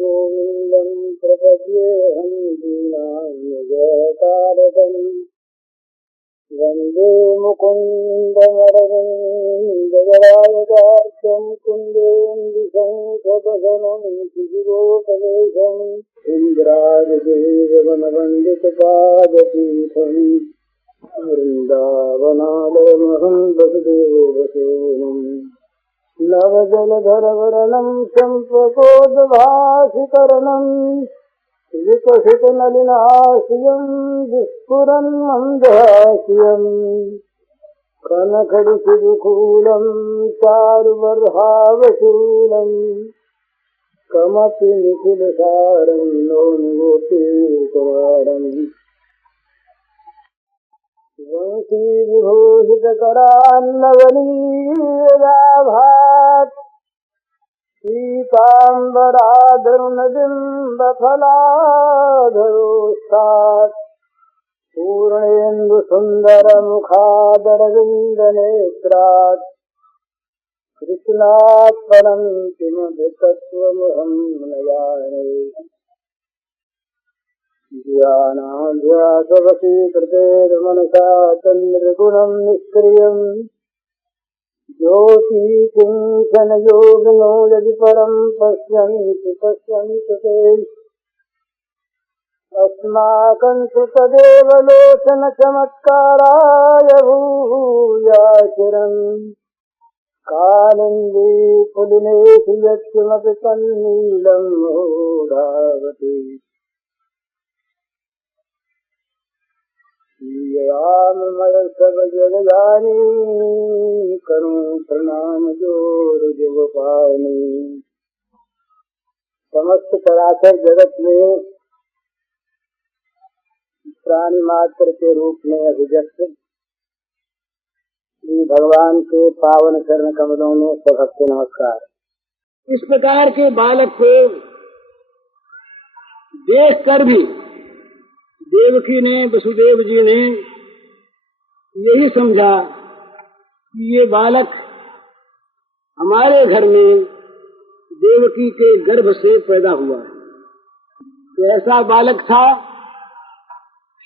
गोविन्दं प्रपद्येऽहं दीनान्यजतारकम् वन्दे मुकुन्दमरविन्ददलायतार्क्यं कुन्देन्दुशङ्खपदनं शिशिरोपवेशम् इन्द्रादिदेववनवन्दितपादपीठम् वृन्दावनालयमहं वसुदेवसूनुम् नवजलधरवर्णं चम्पकोद्भासिकरणं विकसितनलिनाशियं विस्फुरन्मन्दहास्यं कनखडिशिखूलं चारुबर्हावशूलं कमपि निखिलसारं नौनिगोपीकुमारम् वंशीविभूषितकरान्नवनीयदाभात् पीताम्बराधरुणबिम्बफलाधरोष्ठात् पूर्णेन्दुसुन्दरमुखादरविन्दनेत्रात् कृष्णात् परं किमपि तत्त्वमहं न जाने ध्यानाभ्यासवशीकृतेर्मनसा तन्निर्गुणं निष्क्रियम् ज्योतिकिञ्चनयोगिनो यदि परं पश्यन्ति ते अस्माकं तु तदेव लोचनचमत्काराय भूयाचिरम् कालिन्दी पुलिनेषु यत्किमपि तन्नीलं मूढावति सब जगदानी करूं प्रणाम जोर जगपानी। समस्त चराचर जगत में प्राणी मात्र के रूप में अभिव्यक्त श्री भगवान के पावन चरण कमलों में सभक्ति नमस्कार। इस प्रकार के बालक को देख कर भी देवकी ने, वसुदेव जी ने यही समझा कि ये बालक हमारे घर में देवकी के गर्भ से पैदा हुआ है। तो ऐसा बालक था।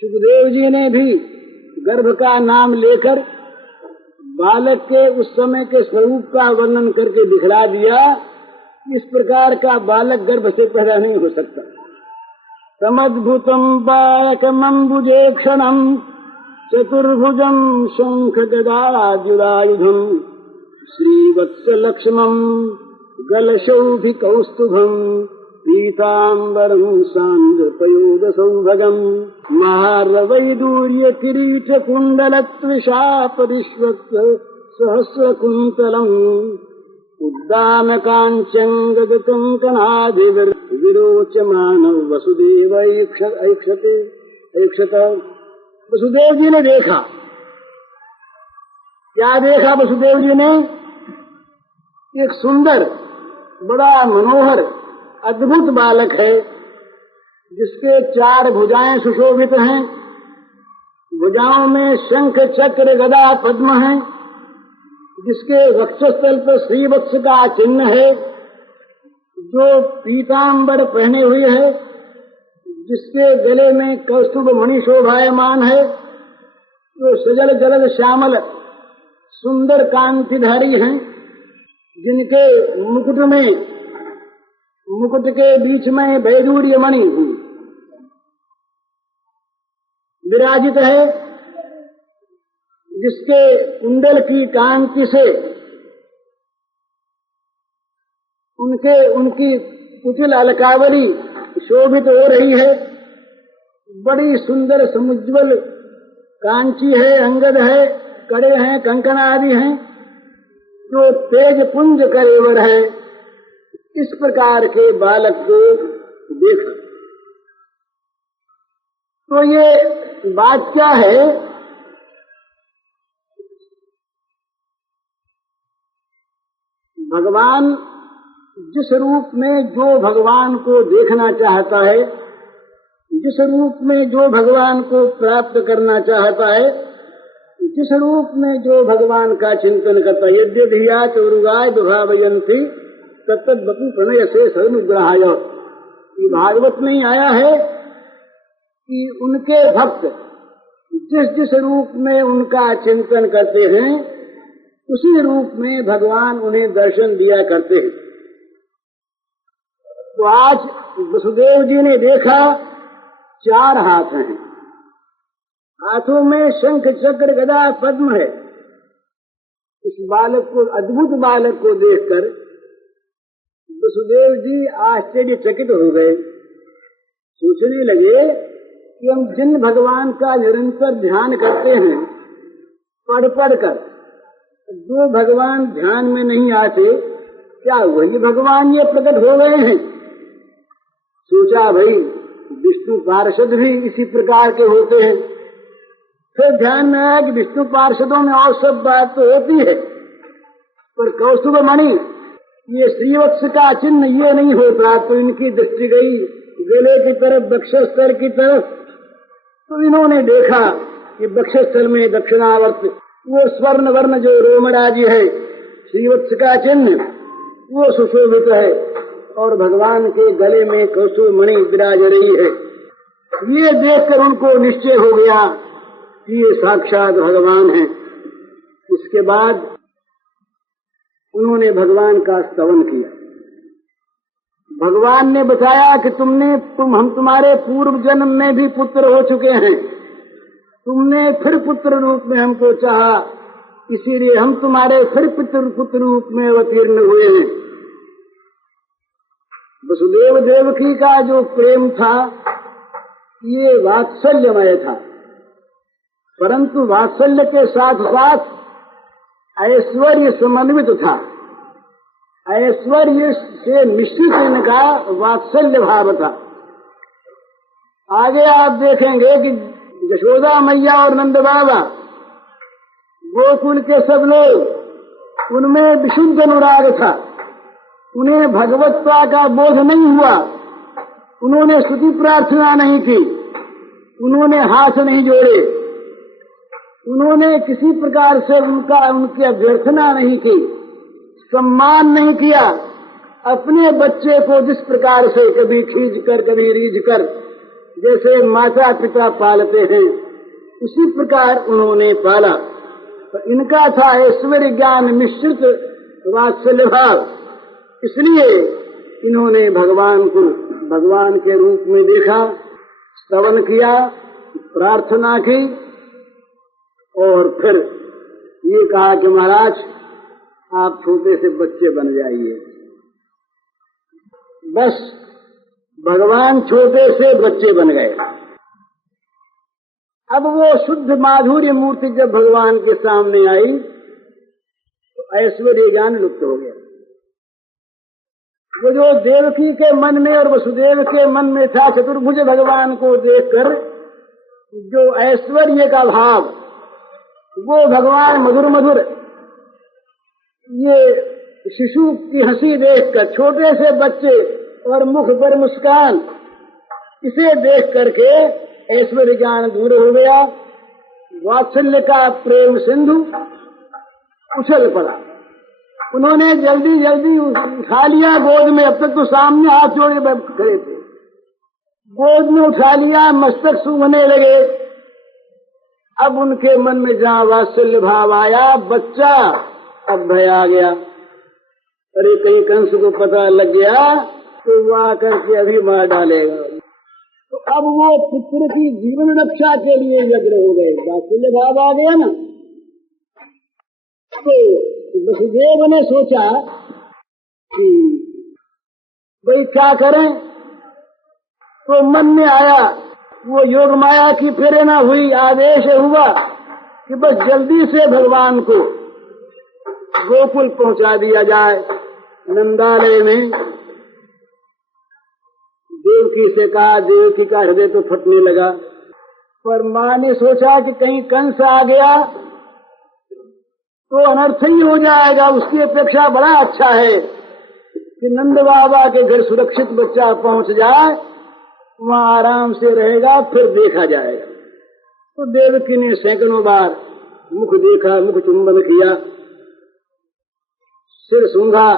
सुखदेव जी ने भी गर्भ का नाम लेकर बालक के उस समय के स्वरूप का वर्णन करके दिखला दिया। इस प्रकार का बालक गर्भ से पैदा नहीं हो सकता। समद्भुतं बालकमम्बुजेक्षणं चतुर्भुजं शङ्खगदाद्युधायुधं श्रीवत्सलक्ष्मं गलशौभिकौस्तुभं पीताम्बरं सान्द्रपयोदसौभगं महारवैदूर्यकिरीटकुण्डलत्विषापरिष्वक्त सहस्रकुन्तलम् उद्दामकाञ्चङ्गदकङ्कणादिविरोचमानं वसुदेव ऐक्षत। वसुदेव जी ने देखा। क्या देखा वसुदेव जी ने? एक सुंदर, बड़ा मनोहर, अद्भुत बालक है जिसके 4 भुजाएं सुशोभित हैं। भुजाओं में शंख, चक्र, गदा, पद्म हैं। जिसके वक्षस्थल पर श्रीवत्स का चिन्ह है, जो पीताम्बर पहने हुए है, जिसके गले में कौस्तुभ मणि शोभायमान है, जो सजल जलद श्यामल सुंदर कांतिधारी हैं, जिनके मुकुट के बीच में वैदूर्य मणि विराजित है, जिसके कुंडल की कांति से उनकी कुटिल अलकावली शोभित हो रही है। बड़ी सुंदर समुज्वल कांची है, अंगद है, कड़े हैं, कंकण आदि हैं, जो तेज पुंज करेवर है। इस प्रकार के बालक को देखा तो ये बात क्या है? भगवान जिस रूप में जो भगवान को देखना चाहता है, जिस रूप में जो भगवान को प्राप्त करना चाहता है, जिस रूप में जो भगवान का चिंतन करता है, यद्यधिया चौरुगाय विभावयन्ति तत्तद्वपि प्रणय से सदनुग्रहाय। ये भागवत में आया है कि उनके भक्त जिस जिस रूप में उनका चिंतन करते हैं उसी रूप में भगवान उन्हें दर्शन दिया करते हैं। तो आज वसुदेव जी ने देखा 4 हाथ हैं, हाथों में शंख चक्र गदा पद्म है। इस बालक को, अद्भुत बालक को देखकर वसुदेव जी आश्चर्यचकित हो गए। सोचने लगे कि हम जिन भगवान का निरंतर ध्यान करते हैं, पढ़ पढ़ कर जो भगवान ध्यान में नहीं आते, क्या वही भगवान ये प्रकट हो गए हैं? सोचा भाई विष्णु पार्षद भी इसी प्रकार के होते हैं। फिर ध्यान में आया कि विष्णु पार्षदों में और सब बात तो होती है, पर कौस्तुभ मणि ये श्रीवत्स का चिन्ह ये नहीं होता। तो इनकी दृष्टि गई गले की तरफ, वक्षस्थल की तरफ। तो इन्होंने देखा कि वक्षस्थल में दक्षिणावर्त वो स्वर्ण वर्ण जो रोमराजी है, श्रीवत्स का चिन्ह वो सुशोभित है, और भगवान के गले में कौस्तुभ मणि विराज रही है। ये देखकर उनको निश्चय हो गया कि ये साक्षात भगवान हैं। इसके बाद उन्होंने भगवान का स्तवन किया। भगवान ने बताया कि हम तुम्हारे पूर्व जन्म में भी पुत्र हो चुके हैं, तुमने फिर पुत्र रूप में हमको चाहा, इसीलिए हम तुम्हारे फिर पुत्र रूप में अवतीर्ण हुए हैं। वसुदेव देवकी का जो प्रेम था ये वात्सल्यमय था, परंतु वात्सल्य के साथ साथ ऐश्वर्य समन्वित था। ऐश्वर्य से मिश्रित इनका वात्सल्य भाव था। आगे आप देखेंगे कि यशोदा मैया और नंद बाबा, गोकुल के सब लोग, उनमें विशुद्ध अनुराग था। उन्हें भगवत्ता का बोध नहीं हुआ, उन्होंने स्तुति प्रार्थना नहीं की, उन्होंने हाथ नहीं जोड़े, उन्होंने किसी प्रकार से उनकी अभ्यर्थना नहीं की, सम्मान नहीं किया। अपने बच्चे को जिस प्रकार से कभी खींच कर कभी रीझ कर जैसे माता पिता पालते हैं, उसी प्रकार उन्होंने पाला। तो इनका था ऐश्वर्य ज्ञान मिश्रित वात्सल्य भाव। इसलिए इन्होंने भगवान को भगवान के रूप में देखा, स्तवन किया, प्रार्थना की, और फिर ये कहा कि महाराज आप छोटे से बच्चे बन जाइए। बस भगवान छोटे से बच्चे बन गए। अब वो शुद्ध माधुर्य मूर्ति जब भगवान के सामने आई तो ऐश्वर्य ज्ञान लुप्त हो गया। वो जो देवकी के मन में और वसुदेव के मन में था, चतुर्भुज भगवान को देखकर जो ऐश्वर्य का भाव, वो भगवान मधुर मधुर, ये शिशु की हंसी देखकर, छोटे से बच्चे और मुख पर मुस्कान, इसे देख करके ऐश्वर्य ज्ञान दूर हो गया। वात्सल्य का प्रेम सिंधु उछल पड़ा। उन्होंने जल्दी जल्दी उठा लिया गोद में। अब तक तो सामने हाथ जोड़े खड़े थे, गोद में उठा लिया, मस्तक सूंघने लगे। अब उनके मन में जहाँ वात्सल्य भाव आया, बच्चा, अब भय आ गया। अरे कहीं कंस को पता लग गया तो वो आकर के अभी मार डालेगा। तो अब वो पुत्र की जीवन रक्षा के लिए व्यग्र हो गए, वात्सल्य भाव आ गया ना। तो वसुदेव ने सोचा कि भाई क्या करें, तो मन में आया, वो योग माया की प्रेरणा हुई, आदेश हुआ कि बस जल्दी से भगवान को गोकुल पहुंचा दिया जाए। नंदालय में देवकी से कहा, देवकी का हृदय तो फटने लगा, पर मां ने सोचा कि कहीं कंस आ गया तो अनर्थ ही हो जाएगा। उसकी अपेक्षा बड़ा अच्छा है कि नंद बाबा के घर सुरक्षित बच्चा पहुंच जाए, वहां आराम से रहेगा, फिर देखा जाएगा। तो देवकी ने सैकड़ों बार मुख देखा, मुख चुंबन किया, सिर सूंघा।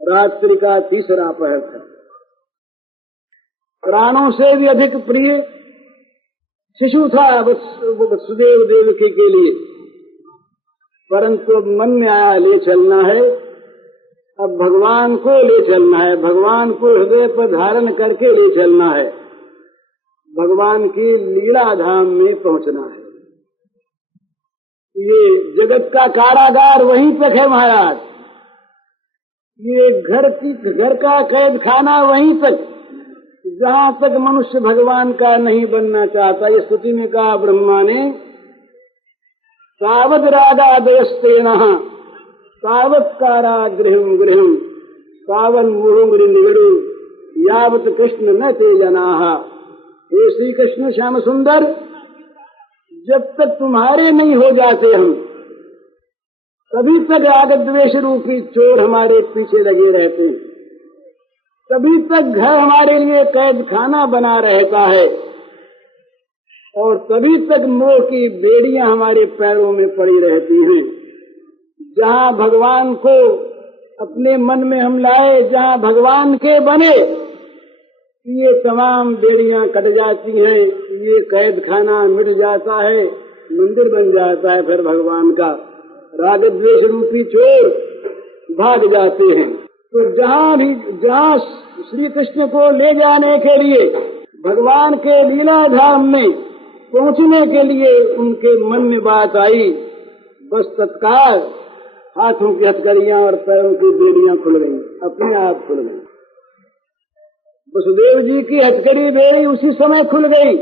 रात्रि का तीसरा पहर था। प्राणों से भी अधिक प्रिय शिशु था वसुदेव देवकी के लिए, परंतु अब मन में आया ले चलना है, अब भगवान को ले चलना है, भगवान को हृदय पर धारण करके ले चलना है, भगवान की लीला धाम में पहुंचना है। ये जगत का कारागार वहीं तक है महाराज, ये घर का कैद खाना वहीं तक, जहां तक मनुष्य भगवान का नहीं बनना चाहता। ये स्तुति में कहा ब्रह्मा ने, तावद रागादयस्तेनः तावत् कारागृहं गृहं तावन् मुहुर्मुनि निगडु यावत् कृष्ण न ते जनाः। हे श्री कृष्ण श्याम सुंदर, जब तक तुम्हारे नहीं हो जाते हम, तभी तक राग द्वेष रूपी चोर हमारे पीछे लगे रहते हैं, तभी तक घर हमारे लिए कैद खाना बना रहता है, और तभी तक मोह की बेड़ियां हमारे पैरों में पड़ी रहती हैं। जहां भगवान को अपने मन में हम लाए, जहां भगवान के बने, ये तमाम बेड़ियां कट जाती हैं, ये कैद खाना मिट जाता है, मंदिर बन जाता है फिर भगवान का। राग द्वेष रूपी चोर भाग जाते हैं। तो जहां श्री कृष्ण को ले जाने के लिए, भगवान के लीला धाम में पहुंचने के लिए उनके मन में बात आई, बस तत्काल हाथों की हथकड़ियां और पैरों की बेड़ियां खुल गईं, अपने आप खुल गईं। वसुदेव जी की हथकड़ी बेड़ी उसी समय खुल गई।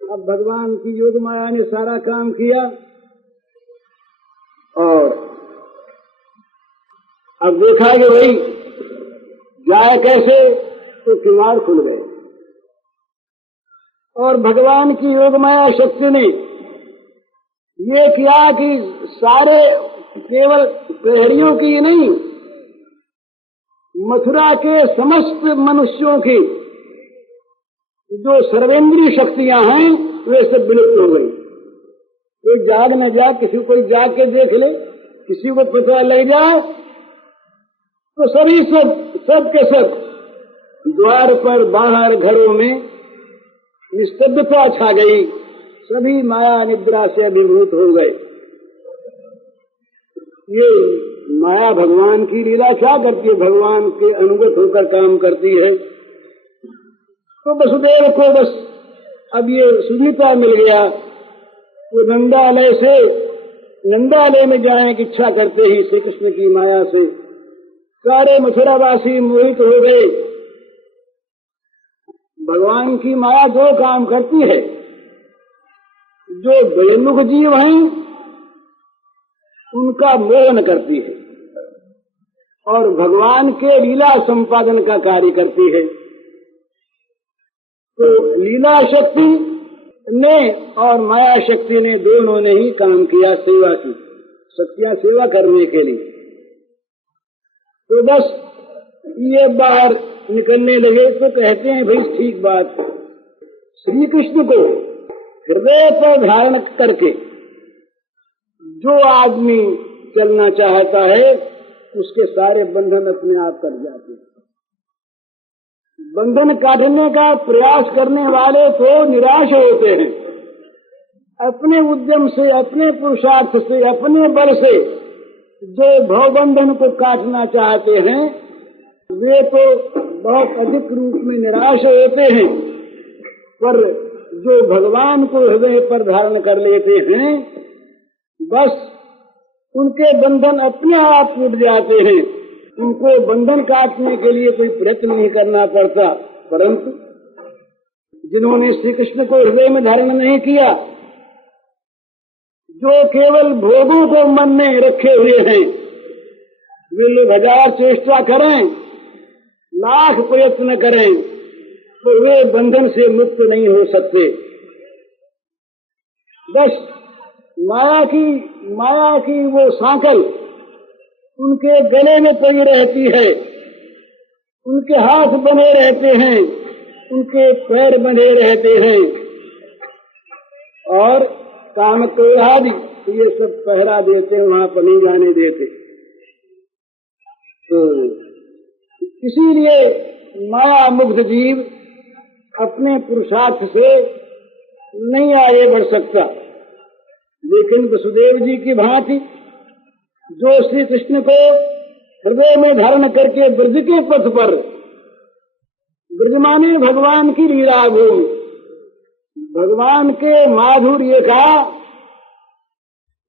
अब भगवान की योग माया ने सारा काम किया, और अब देखा कि भाई जाए कैसे, तो किवाड़ खुल गए, और भगवान की योग माया शक्ति ने ये किया कि सारे केवल प्रहरियों की नहीं, मथुरा के समस्त मनुष्यों की जो सर्वेंद्रीय शक्तियां हैं वे सब विलुप्त हो गई। कोई जाग न जाए, किसी कोई जाग के देख ले, किसी को पता लग जाए, तो सभी सब के सब द्वार पर बाहर घरों में निस्तब्धता छा गई, सभी माया निद्रा से अभिभूत हो गए। ये माया भगवान की लीला क्या करती है, भगवान के अनुगत होकर काम करती है। तो वसुदेव को बस अब ये सुविधा मिल गया, वो नंदालय में जाने की इच्छा करते ही श्री कृष्ण की माया से सारे मथुरावासी मोहित हो गए। भगवान की माया जो काम करती है, जो बहिर्मुख जीव हैं उनका मोहन करती है, और भगवान के लीला संपादन का कार्य करती है। तो लीला शक्ति ने और माया शक्ति ने दोनों ने ही काम किया, सेवा की, शक्तियां सेवा करने के लिए। तो बस ये बाहर निकलने लगे, तो कहते हैं भाई ठीक बात, श्री कृष्ण को हृदय पर धारण करके जो आदमी चलना चाहता है उसके सारे बंधन अपने आप कट जाते हैं। बंधन काटने का प्रयास करने वाले तो निराश होते हैं। अपने उद्यम से, अपने पुरुषार्थ से, अपने बल से जो भवबंधन को काटना चाहते हैं वे तो बहुत अधिक रूप में निराश होते हैं, पर जो भगवान को हृदय पर धारण कर लेते हैं बस उनके बंधन अपने आप टूट जाते हैं। उनको बंधन काटने के लिए कोई प्रयत्न नहीं करना पड़ता। परंतु जिन्होंने श्री कृष्ण को हृदय में धारण नहीं किया, जो केवल भोगों को मन में रखे हुए हैं, वे लोग 1000 चेष्टा करें, लाख प्रयत्न करें, तो वे बंधन से मुक्त नहीं हो सकते। बस माया की वो सांकल उनके गले में पड़ी रहती है, उनके हाथ बंधे रहते हैं, उनके पैर बंधे रहते हैं, और काम क्रोधादि ये सब पहरा देते, वहां पर नहीं जाने देते। तो इसीलिए माया मुग्ध जीव अपने पुरुषार्थ से नहीं आगे बढ़ सकता। लेकिन वसुदेव जी की भांति जो श्री कृष्ण को हृदय में धारण करके ब्रज के पथ पर, ब्रज माने भगवान की लीला भूमि, भगवान के माधुर्य का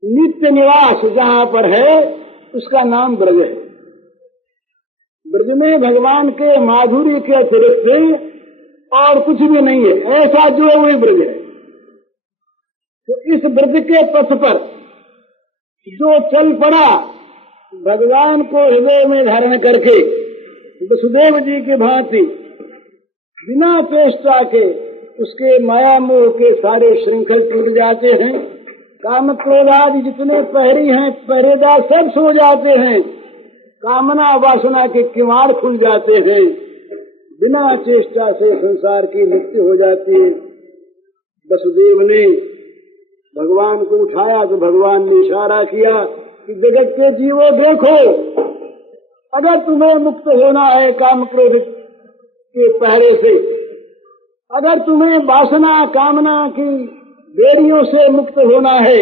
नित्य निवास जहाँ पर है उसका नाम ब्रज है। ब्रज में भगवान के माधुर्य के अतिरिक्त और कुछ भी नहीं है, ऐसा जो है वही ब्रज है। तो इस ब्रज के पथ पर जो चल पड़ा भगवान को हृदय में धारण करके वसुदेव जी की भांति बिना चेष्टा के उसके माया मोह के सारे श्रृंखल टूट जाते हैं। काम क्रोध आदि जितने पहरी हैं पहरेदार सब सो जाते हैं, कामना वासना के किवाड़ खुल जाते हैं, बिना चेष्टा से संसार की मुक्ति हो जाती है। वसुदेव ने भगवान को उठाया तो भगवान ने इशारा किया कि जगत के जीवों देखो, अगर तुम्हें मुक्त होना है काम क्रोध के पहरे से, अगर तुम्हें वासना कामना की बेड़ियों से मुक्त होना है,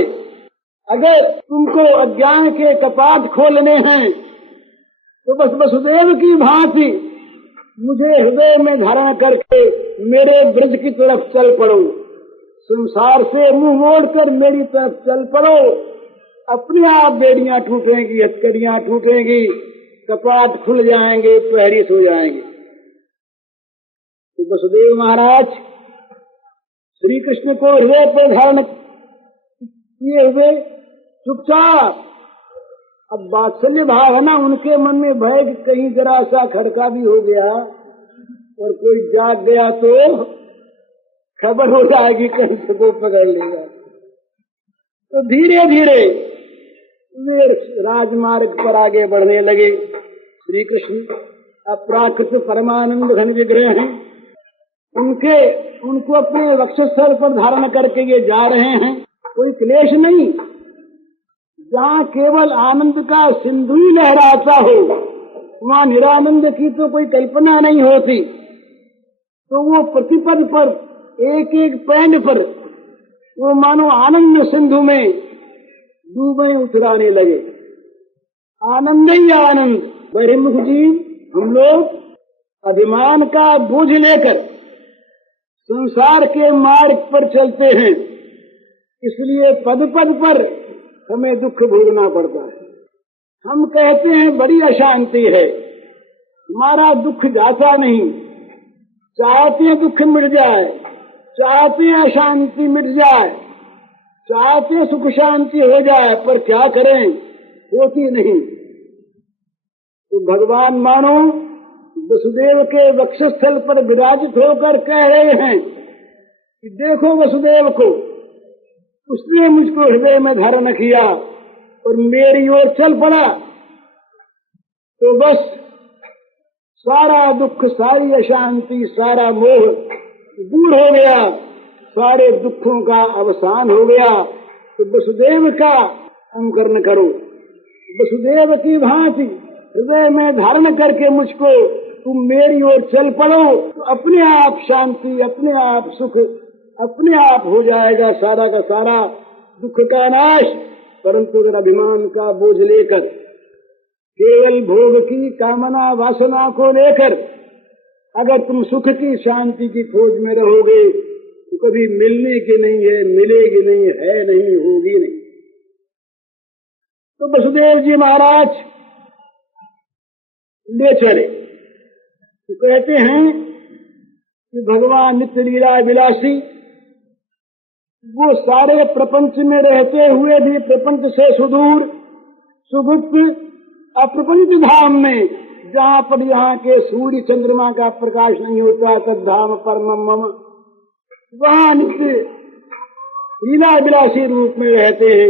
अगर तुमको अज्ञान के कपाट खोलने हैं तो बस वसुदेव की भांति मुझे हृदय में धारण करके मेरे ब्रज की तरफ चल पड़ो, संसार से मुंह मोड़कर मेरी तरफ चल पड़ो। अपने आप बेड़ियां टूटेंगी, हथकड़ियां टूटेंगी, कपाट खुल जाएंगे, पहरी सो जाएंगे। तो वसुदेव महाराज श्री कृष्ण को हृदय पर धारण किए हुए चुपचाप, अब वात्सल्य भाव है ना उनके मन में भय कि कहीं जरा सा खड़का भी हो गया और कोई जाग गया तो खबर हो जाएगी, कहीं से को पकड़ लेगा। तो धीरे धीरे वे राजमार्ग पर आगे बढ़ने लगे। श्री कृष्ण अप्राकृत परमानंद घन विग्रह हैं, उनको अपने वक्षस्थल पर धारण करके ये जा रहे हैं। कोई क्लेश नहीं, जहाँ केवल आनंद का सिंधु ही लहराता हो वहाँ निरानंद की तो कोई कल्पना नहीं होती। तो वो प्रतिपद पर एक एक पैंड पर वो मानो आनंद सिंधु में डूबे उतराने लगे। आनंद ही आनंद। बहिर्मुख जीव हम लोग अभिमान का बोझ लेकर संसार के मार्ग पर चलते हैं, इसलिए पद पद पर हमें दुख भोगना पड़ता है। हम कहते हैं बड़ी अशांति है, हमारा दुख जाता नहीं। चाहते हैं दुख मिट जाए, चाहते हैं अशांति मिट जाए, चाहते हैं सुख शांति हो जाए, पर क्या करें, होती नहीं। तो भगवान मानो वसुदेव के वक्षस्थल पर विराजित होकर कह रहे हैं कि देखो वसुदेव को, उसने मुझको हृदय में धारण किया और मेरी ओर चल पड़ा, तो बस सारा दुख, सारी अशांति, सारा मोह दूर हो गया, सारे दुखों का अवसान हो गया। तो वसुदेव का अनुकरण करो, वसुदेव की भांति हृदय में धारण करके मुझको तुम मेरी ओर चल पड़ो, तो अपने आप शांति, अपने आप सुख, अपने आप हो जाएगा सारा का सारा दुख का नाश। परंतु अगर अभिमान का बोझ लेकर, केवल भोग की कामना वासना को लेकर अगर तुम सुख की शांति की खोज में रहोगे तो कभी मिलने की नहीं है, मिलेगी नहीं है, नहीं होगी नहीं। तो वसुदेव जी महाराज ले चले। तो कहते हैं कि भगवान नित्य लीला विलासी, वो सारे प्रपंच में रहते हुए भी प्रपंच से सुदूर सुगुप्त अप्रपंच धाम में, जहाँ पर यहाँ के सूर्य चंद्रमा का प्रकाश नहीं होता, तद धाम परमम मम, वहाँ नित्य लीला विलासी रूप में रहते हैं।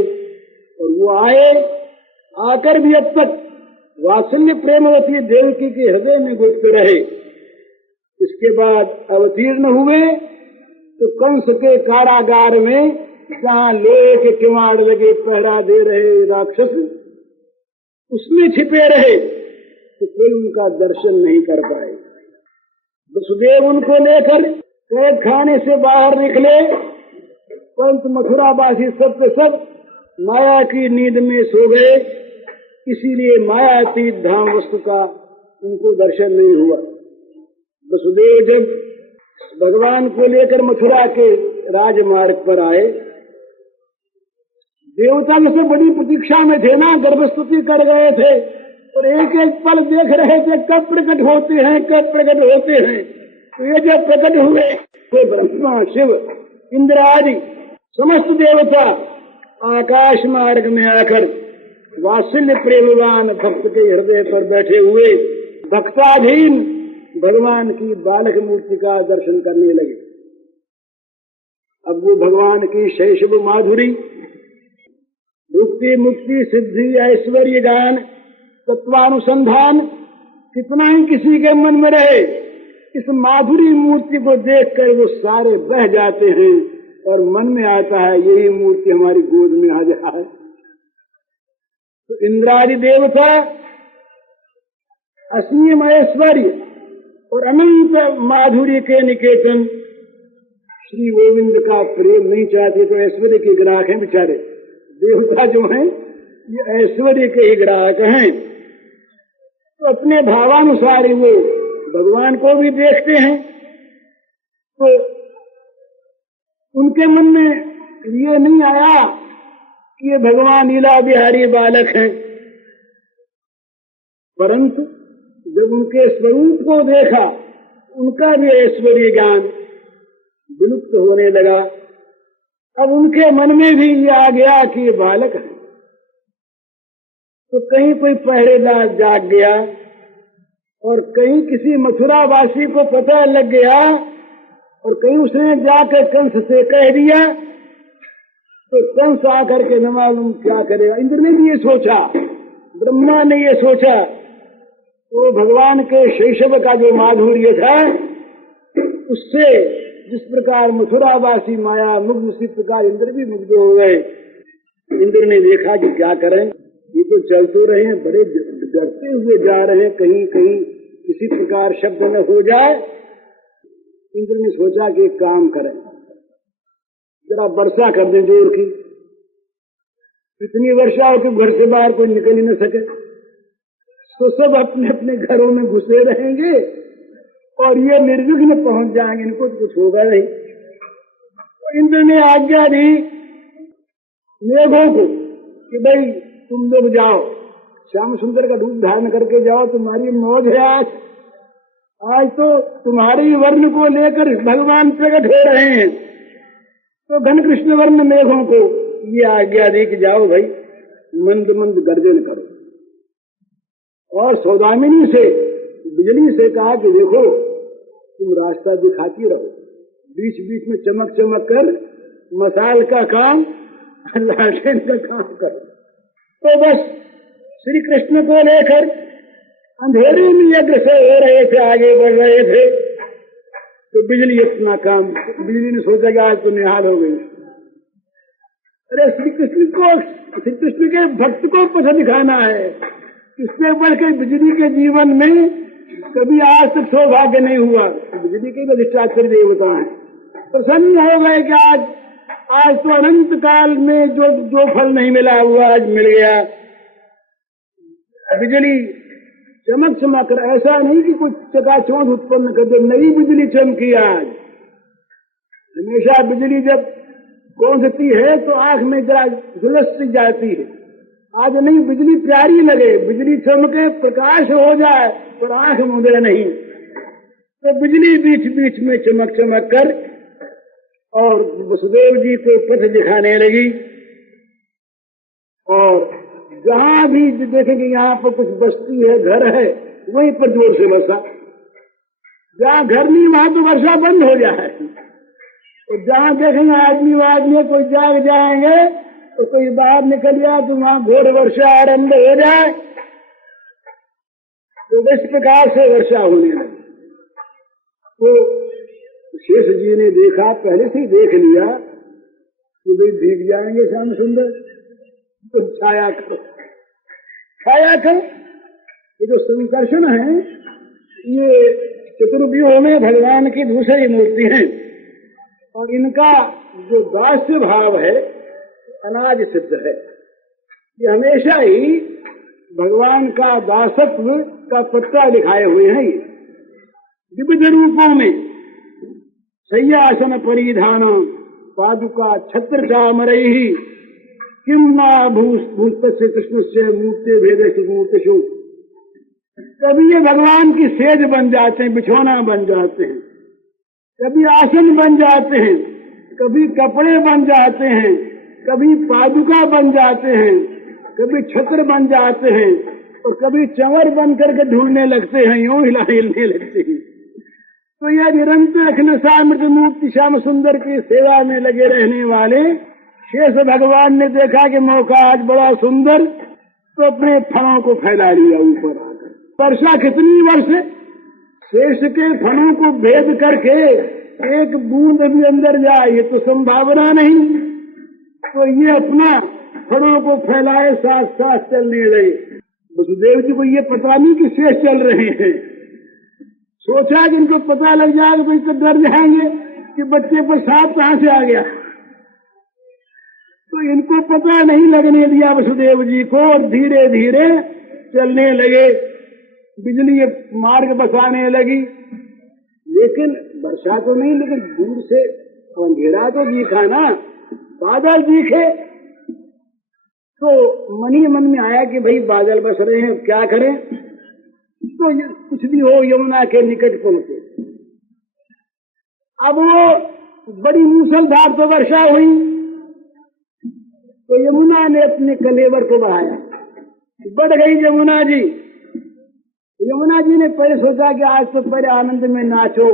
और वो आकर भी अब तक वात्सल्य प्रेमवती देवकी के हृदय में गुप्त रहे। इसके बाद अवतीर्ण हुए तो कंस के कारागार में, जहाँ लोहे के किवाड़ लगे पहरा दे रहे राक्षस, उसमें छिपे रहे तो कोई उनका दर्शन नहीं कर पाए। वसुदेव उनको लेकर कैद खाने से बाहर निकले, परंतु मथुरावासी सब के सब माया की नींद में सो गए, इसीलिए मायातीत धाम वस्तु का उनको दर्शन नहीं हुआ। वसुदेव जब भगवान को लेकर मथुरा के राजमार्ग पर आए, देवता जैसे बड़ी प्रतीक्षा में थे ना, गर्भस्तुति कर गए थे और एक एक पल देख रहे थे कब प्रकट होते हैं, कब प्रकट होते हैं। तो ये जब प्रकट हुए तो ब्रह्मा, शिव, इंद्र आदि समस्त देवता आकाश मार्ग में आकर वात्सल्य प्रेमवान भक्त के हृदय पर बैठे हुए भक्ताधीन भगवान की बालक मूर्ति का दर्शन करने लगे। अब वो भगवान की शैशव माधुरी, मुक्ति मुक्ति सिद्धि ऐश्वर्य गान तत्वानुसंधान कितना ही किसी के मन में रहे, इस माधुरी मूर्ति को देखकर वो सारे बह जाते हैं और मन में आता है यही मूर्ति हमारी गोद में आ जाए। तो इंद्रादि देवता असीम ऐश्वर्य और अनंत माधुरी के निकेतन श्री गोविंद का प्रेम नहीं चाहते, तो ऐश्वर्य के ग्राहक हैं बेचारे। देवता जो हैं ये ऐश्वर्य के ही ग्राहक हैं, तो अपने भावानुसार ही वो भगवान को भी देखते हैं। तो उनके मन में ये नहीं आया कि ये भगवान लीला बिहारी बालक हैं, परंतु जब उनके स्वरूप को देखा, उनका भी ऐश्वर्य ज्ञान विलुप्त होने लगा। अब उनके मन में भी ये आ गया कि ये बालक है। तो कहीं कोई पहरेदार जाग गया और कहीं किसी मथुरावासी को पता लग गया और कहीं उसने जाकर कंस से कह दिया, तो कंस आकर के न मालूम क्या करेगा। इंद्र ने भी ये सोचा, ब्रह्मा ने ये सोचा, तो भगवान के शैशव का जो माधुर्य था उससे जिस प्रकार मथुरावासी माया मुग्ध, उसी प्रकार इंद्र भी मुग्ध हो गए। इंद्र ने देखा कि क्या करें, ये तो चल तो रहे हैं, बड़े डरते हुए जा रहे हैं, कहीं कहीं किसी प्रकार शब्द न हो जाए। इंद्र ने सोचा कि एक काम करें, जरा वर्षा कर दें जोर की। इतनी वर्षा हो कि घर से बाहर कोई निकल ही न सके, तो सब अपने अपने घरों में घुसे रहेंगे और ये निर्विघ्न पहुंच जाएंगे, इनको तो कुछ होगा नहीं। तो इंद्र ने आज्ञा दी मेघों को कि भाई तुम लोग जाओ, श्याम सुंदर का रूप धारण करके जाओ, तुम्हारी मौज है आज तो तुम्हारी वर्ण को लेकर भगवान प्रकट हो रहे हैं। तो घन कृष्ण वर्ण मेघों को ये आज्ञा दी कि जाओ भाई मंद मंद गर्जन करो, और सौदामिनी से बिजली से कहा कि देखो तुम रास्ता दिखाती रहो, बीच बीच में चमक चमक कर मसाल का काम, लालटेन का काम करो। तो बस श्री कृष्ण को लेकर अंधेरे में अग्रसर हो रहे थे, आगे बढ़ रहे थे, तो बिजली अपना काम, बिजली ने सोचा कि आज तो निहाल हो गई। अरे श्री कृष्ण के भक्त को पथ दिखाना है, इससे बढ़ के बिजली के जीवन में कभी आज तक सौभाग्य नहीं हुआ। बिजली के अधिष्ठात्री देवता हैं, प्रसन्न हो गए कि आज तो अनंत काल में जो फल नहीं मिला हुआ आज मिल गया। बिजली चमक चमक कर, ऐसा नहीं कि कुछ चकाचौंध उत्पन्न कर दे, नई बिजली चमकी आज। हमेशा बिजली जब कौंधती है तो आंख में जरा झुलस जाती है, आज नहीं, बिजली प्यारी लगे, बिजली चमके, प्रकाश हो जाए पर आंख मुंदे नहीं। तो बिजली बीच बीच में चमक चमक कर और वसुदेव जी को पथ दिखाने लगी। और जहां भी देखेंगे यहाँ पर कुछ बस्ती है, घर है, वहीं पर जोर से वर्षा। जहाँ घर नहीं वहां तो वर्षा बंद हो जाए, और जहाँ देखेंगे आदमी कोई जाग जाएंगे तो कोई बाहर निकल जाए तो वहां घोर वर्षा आरंभ हो जाए। तो इस प्रकार से वर्षा होने लगी। तो शेष जी ने देखा, पहले से ही देख लिया कि भाई भीग जाएंगे श्याम सुंदर, तो छाया करो। ये जो संकर्षण है ये चतुर्व्यूह में भगवान की दूसरी मूर्ति है, और इनका जो दास्य भाव है अनाज सिद्ध है। ये हमेशा ही भगवान का दासत्व का पत्ता दिखाए हुए हैं। विविध रूपों में शय्यासन परिधान पादुका छत्र चामरैहि किम ना भूत से कृष्ण से मूर्ति भेद मूर्तिषु। कभी ये भगवान की सेज बन जाते हैं, बिछौना बन जाते हैं, कभी आसन बन जाते हैं, कभी कपड़े बन जाते हैं, कभी पादुका बन जाते हैं, कभी छत्र बन जाते हैं, और कभी चंवर बन करके ढूंढने लगते हैं, यूं हिलने लगते हैं। तो यह निरंतर अखिलसामृत मूर्ति श्याम सुंदर की सेवा में लगे रहने वाले शेष भगवान ने देखा कि मौका आज बड़ा सुंदर, तो अपने फलों को फैला लिया ऊपर आकर। वर्षा कितनी वर्ष शेष के फलों को भेद करके एक बूंद भी अंदर जाए, ये तो संभावना नहीं। तो ये अपना फलों को फैलाए, साथ साथ चलने लगे। वसुदेव जी को ये पता नहीं कि शेष चल रहे हैं। सोचा कि इनको पता लग जाएगा तो इससे डर जाएंगे कि बच्चे पर सांप कहां से आ गया। तो इनको पता नहीं लगने दिया वसुदेव जी को, और धीरे धीरे चलने लगे। बिजली मार्ग बसाने लगी, लेकिन वर्षा तो नहीं, लेकिन दूर से अंधेरा तो दिखा ना, बादल दिखे। तो मन ही मन में आया कि भाई बादल बस रहे हैं, क्या करें। तो कुछ भी हो, यमुना के निकट पहुंचे। अब वो बड़ी मूसलधार तो वर्षा हुई, तो यमुना ने अपने कलेवर को बढ़ाया, बढ़ गई यमुना जी। यमुना जी ने पहले सोचा कि आज तो पहले आनंद में नाचो।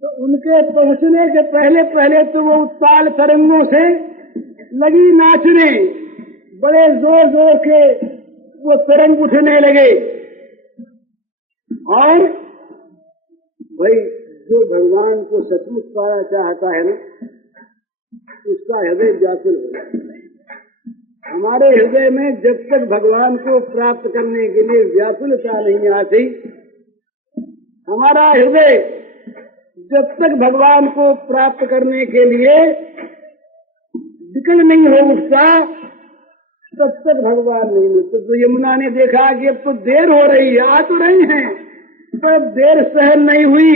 तो उनके पहुंचने के पहले पहले तो वो उत्ताल तरंगों से लगी नाचने, बड़े जोर जोर के वो तरंग उठने लगे। और भाई जो भगवान को सचमुच पाना चाहता है ना, उसका हृदय व्याकुल हो जाता है। हमारे हृदय में जब तक भगवान को प्राप्त करने के लिए व्याकुलता नहीं आती, हमारा हृदय जब तक भगवान को प्राप्त करने के लिए विकल नहीं हो उठता, तब तक भगवान नहीं मिलते। तो यमुना ने देखा कि अब तो देर हो रही है, आ तो रही है, पर देर सहन नहीं हुई,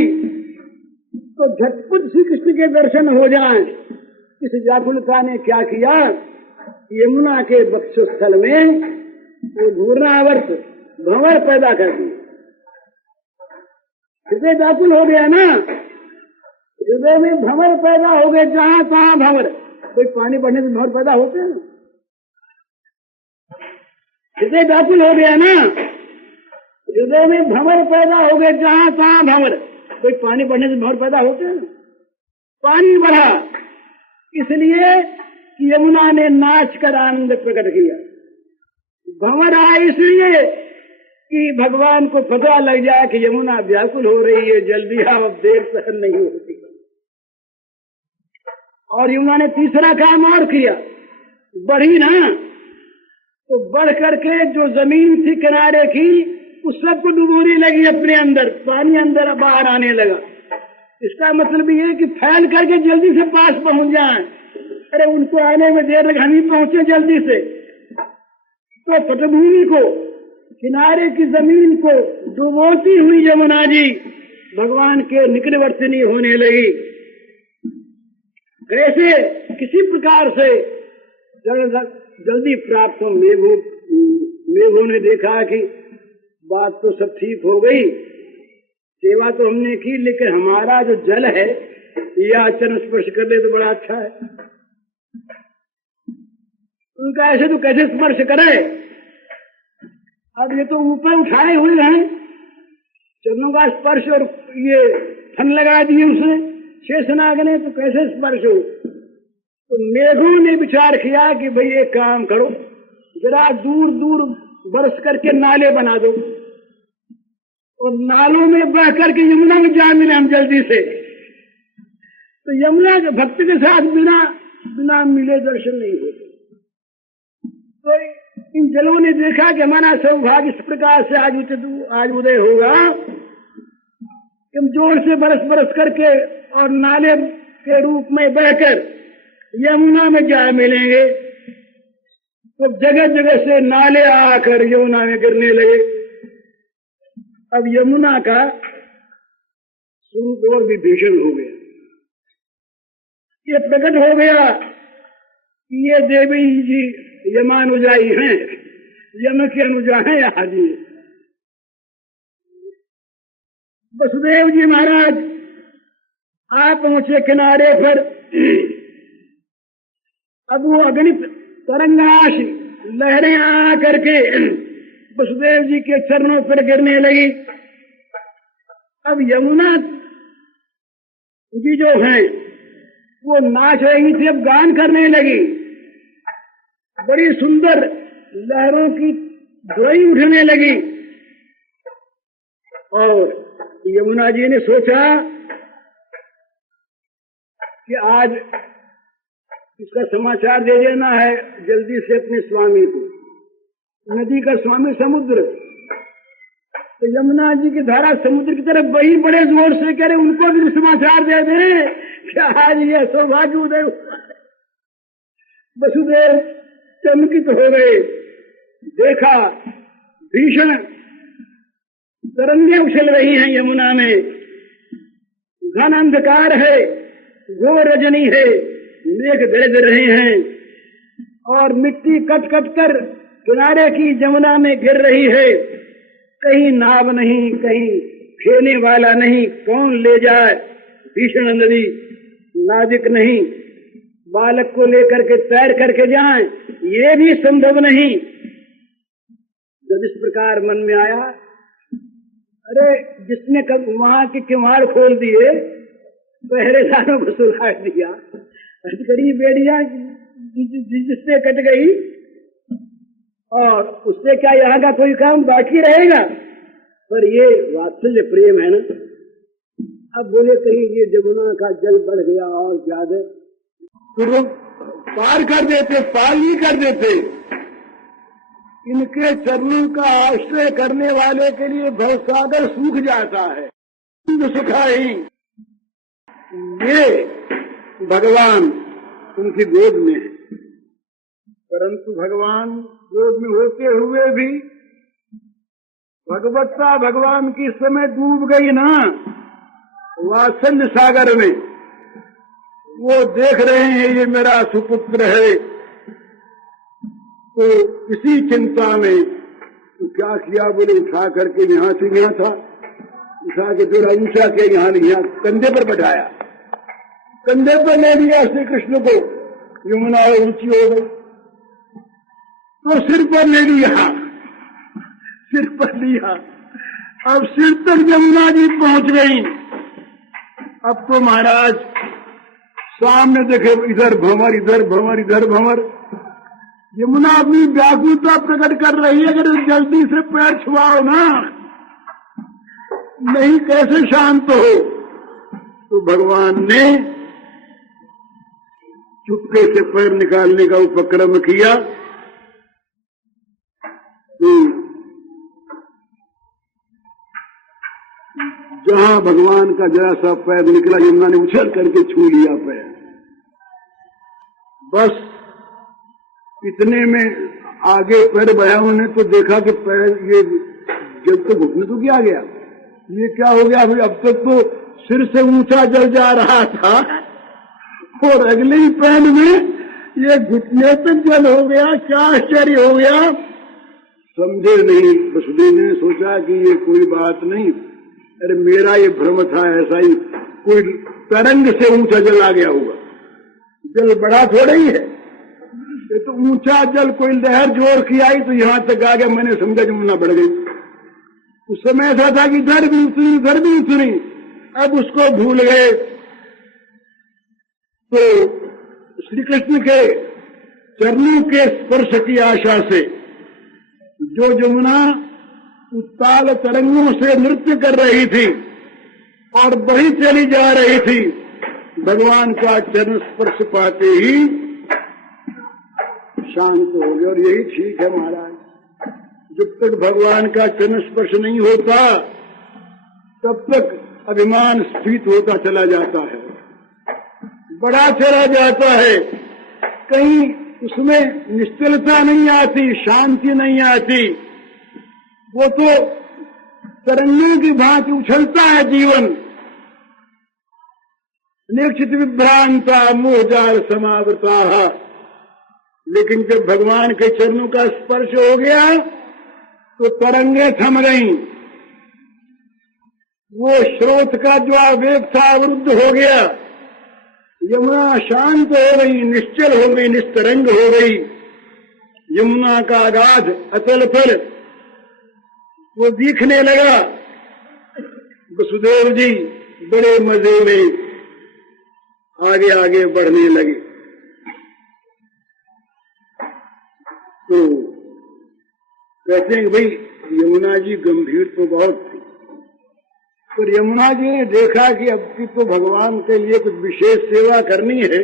तो झटपट श्री कृष्ण के दर्शन हो जाएं। इस व्याकुलता ने क्या किया, यमुना के वक्षस्थल में वो घूर्णावर्त भंवर पैदा कर दिया। हृदय व्याकुल हो गया ना, हृदय में भंवर पैदा हो गए, जहां तहां भंवर। कोई पानी बढ़ने से भंवर पैदा होते हैं ना, हृदय व्याकुल हो गया ना, हृदय में भंवर पैदा हो गए, जहां तहां भंवर। कोई पानी बढ़ने से भंवर पैदा होते हैं ना, पानी बढ़ा इसलिए कि यमुना ने नाच कर आनंद प्रकट किया। भंवर आया इसलिए कि भगवान को पता लग जाए कि यमुना व्याकुल हो रही है, जल्दी आओ, अब देर सहन नहीं होती। और यमुना ने तीसरा काम और किया, बढ़ी ना, तो बढ़ करके जो जमीन थी किनारे की, उस सबको डुबोने लगी अपने अंदर, पानी अंदर बाहर आने लगा। इसका मतलब ये कि फैल करके जल्दी से पास पहुंच जाए। अरे उनको आने में देर लगा, हम ही पहुंचे जल्दी से। तो पटभूमि को, किनारे की जमीन को डुबोती हुई यमुना जी भगवान के निकटवर्तिनी होने लगी। कैसे, किसी प्रकार से जल्दी प्राप्त हो। मेघों ने देखा कि बात तो सब ठीक हो गई, सेवा तो हमने की, लेकिन हमारा जो जल है यह चरण स्पर्श कर ले तो बड़ा अच्छा है। उनका ऐसे तो कैसे स्पर्श करे, अब ये तो ऊपर उठाए हुए हैं, चरणों का स्पर्श और ये फन लगा दिए उसने शेषनाग ने, तो कैसे स्पर्श हो। तो मेघों ने विचार किया कि भाई एक काम करो, जरा दूर दूर बरस करके नाले बना दो, और नालों में बह करके यमुना में जा मिले हम जल्दी से। तो यमुना के भक्त के साथ बिना मिले दर्शन नहीं होते। तो इन जलों ने देखा कि हमारा सौभाग्य इस प्रकार से आज उदय होगा, तुम जोर से बरस बरस करके और नाले के रूप में बहकर यमुना में जा मिलेंगे, तो जगह जगह से नाले आकर यमुना में गिरने लगे। अब यमुना का स्वरूप और भी भीषण हो गया। ये प्रकट हो गया कि ये देवी जी यमानुजाई हैं, यम के अनुजा हैं आज। वसुदेव जी महाराज आप पहुंचे किनारे पर। अब वो अगणित तरंगाश लहरें आ करके वसुदेव जी के चरणों पर गिरने लगी। अब यमुना जी जो हैं वो नाच रही थी, अब गान करने लगी। बड़ी सुंदर लहरों की धुआई उठने लगी। और यमुना जी ने सोचा कि आज इसका समाचार दे देना है जल्दी से अपने स्वामी को। नदी का स्वामी समुद्र, तो यमुना जी की धारा समुद्र की तरफ बही बड़े जोर से कह रहे उनको भी समाचार दे दें कि आज यह सौभाग्य उदय हुआ है। वसुदेव चमकित हो गए। देखा भीषण तरंगें उछल रही हैं यमुना में, घन अंधकार है, घोर रजनी है, मेघ गरज रहे हैं और मिट्टी कट कट कर किनारे की यमुना में गिर रही है। कहीं नाव नहीं, कहीं खेने वाला नहीं, कौन ले जाए। भीषण नदी, नाविक नहीं, बालक को लेकर के तैर करके जाएं, ये भी संभव नहीं। जब इस प्रकार मन में आया, अरे जिसने कब वहां के किवाड़ खोल दिए, पहरेदारों को सुला दिया, अटकड़ी बेड़िया जिससे कट गई, और उससे क्या यहाँ का कोई काम बाकी रहेगा। पर ये वात्सल्य प्रेम है ना। अब बोले कहीं ये यमुना का जल बढ़ गया और ज्यादा, तो लोग पार कर देते, पार नहीं कर देते। इनके चरणों का आश्रय करने वाले के लिए भवसागर सूख जाता है, सुखाई। ये भगवान उनकी गोद में है, परंतु भगवान गोद में होते हुए भी भगवत्ता भगवान की समय डूब गई ना वात्सल्य सागर में। वो देख रहे हैं ये मेरा सुपुत्र है, तो इसी चिंता में तो क्या किया, बोले उठा करके यहाँ से यहाँ था, उठा के थोड़ा ऊंचा के यहाँ कंधे पर बैठाया, कंधे पर ले लिया श्री कृष्ण को। यमुना ऊंची हो गई तो सिर पर ले लिया, सिर पर लिया। अब सिर तक यमुना जी पहुंच गई। अब तो महाराज सामने देखे, इधर भंवर, इधर भंवर, इधर भंवर। यमुना अपनी व्याकुलता प्रकट कर रही है, अगर जल्दी से पैर छुआओ ना, नहीं कैसे शांत हो। तो भगवान ने चुपके से पैर निकालने का उपक्रम किया। जहां भगवान का जरा सा पैर निकला, यमुना ने उछल करके छू लिया पैर। बस इतने में आगे पैर बढ़ाया उन्होंने, तो देखा कि पैर ये जल तो घुटने तो क्या गया, ये क्या हो गया। अब तक तो सिर से ऊंचा जल जा रहा था और अगले ही पैर में ये घुटने तक जल हो गया। क्या आश्चर्य हो गया, समझे नहीं। वसुदेव ने सोचा कि ये कोई बात नहीं, अरे मेरा ये भ्रम था, ऐसा ही कोई तरंग से ऊंचा जल आ गया होगा, जल बड़ा थोड़ा ही है, ये तो ऊंचा जल कोई लहर जोर की आई तो यहां तक आ गया। मैंने समझा यमुना बढ़ गई। उस समय ऐसा था कि इधर भी उतरी, उधर भी उतरी, अब उसको भूल गए। तो श्री कृष्ण के चरणों के स्पर्श की आशा से जो यमुना उत्ताल तरंगों से नृत्य कर रही थी और बढ़ी चली जा रही थी, भगवान का चरण स्पर्श पाते ही शांत हो गए। और यही ठीक है महाराज, जब तक भगवान का चरण स्पर्श नहीं होता तब तक अभिमान स्फीत होता चला जाता है, बड़ा चला जाता है। कहीं उसमें निश्चलता नहीं आती, शांति नहीं आती। वो तो तरंगों की भांति उछलता है जीवन। निश्चित विभ्रांता मोहजाल समावृता। लेकिन जब भगवान के चरणों का स्पर्श हो गया तो तरंगे थम गईं। वो स्रोत का जो आवेग था अवरुद्ध हो गया। यमुना शांत हो गई, निश्चल हो गई, निस्तरंग हो गई। यमुना का अगाध अतल पर वो दिखने लगा। वसुदेव जी बड़े मजे में आगे आगे बढ़ने लगे। तो कहते हैं कि भाई यमुना जी गंभीर तो बहुत थी, पर यमुना जी ने देखा कि अब की तो भगवान के लिए कुछ विशेष सेवा करनी है।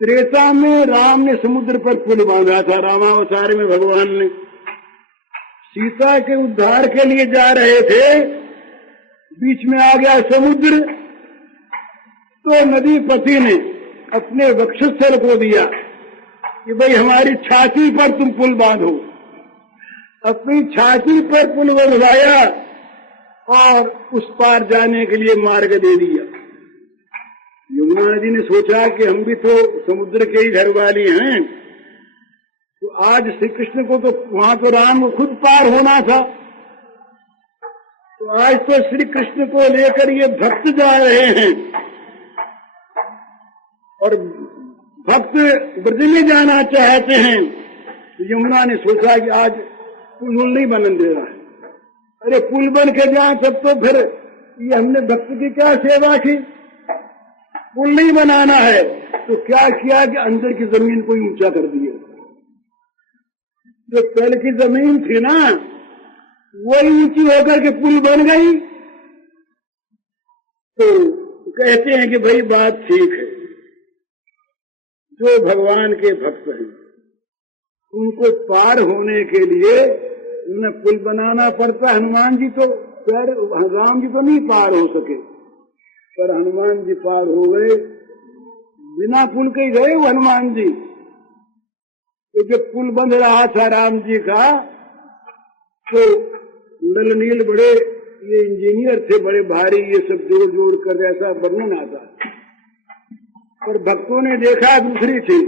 त्रेता में राम ने समुद्र पर पुल बांधा था। रामावतार में भगवान ने सीता के उद्धार के लिए जा रहे थे, बीच में आ गया समुद्र। तो नदीपति ने अपने वक्षस्थल को दिया कि भाई हमारी छाती पर तुम पुल बांधो। अपनी छाती पर पुल बंधवाया और उस पार जाने के लिए मार्ग दे दिया। यमुना नदी ने सोचा कि हम भी तो समुद्र के ही घर वाली हैं, तो आज श्री कृष्ण को तो वहां तो राम को खुद पार होना था, तो आज तो श्री कृष्ण को लेकर ये भक्त जा रहे हैं और भक्त ब्रज में जाना चाहते हैं। तो यमुना ने सोचा कि आज पुल नहीं बनने दे रहा है। अरे पुल बन के जाए तब तो फिर ये हमने भक्त की क्या सेवा की। पुल नहीं बनाना है तो क्या किया कि अंदर की जमीन को ऊंचा कर दिया। जो तल की जमीन थी ना वही ऊंची होकर के पुल बन गई। तो कहते हैं कि भाई बात ठीक है, जो भगवान के भक्त हैं उनको पार होने के लिए उन्हें पुल बनाना पड़ता। हनुमान जी तो राम जी तो नहीं पार हो सके, पर हनुमान जी पार हो गए। बिना पुल के ही गए वो हनुमान जी। तो जब पुल बंध रहा था राम जी का, तो नल नील बड़े ये इंजीनियर थे, बड़े भारी, ये सब जोड़ जोड़ कर ऐसा वर्णन आता। पर भक्तों ने देखा दूसरी थी,